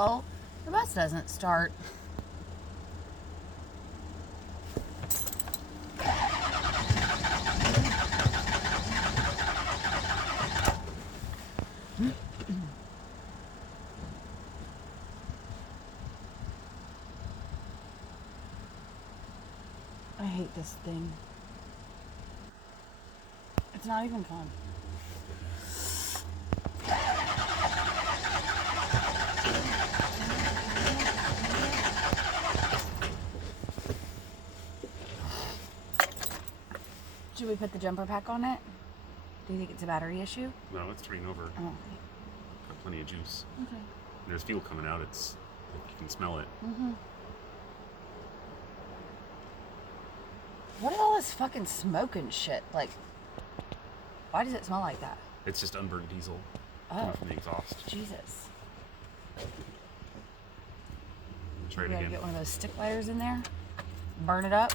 hell? The bus doesn't start. I hate this thing. It's not even fun. Should we put the jumper pack on it? Do you think it's a battery issue? No, it's turning over. Oh. Got plenty of juice. Okay. There's fuel coming out. It's you can smell it. Mm-hmm. What is all this fucking smoke and shit? Like, why does it smell like that? It's just unburned diesel Oh. coming from the exhaust. Jesus. Try it We gotta again. get one of those stick lighters in there. Burn it up.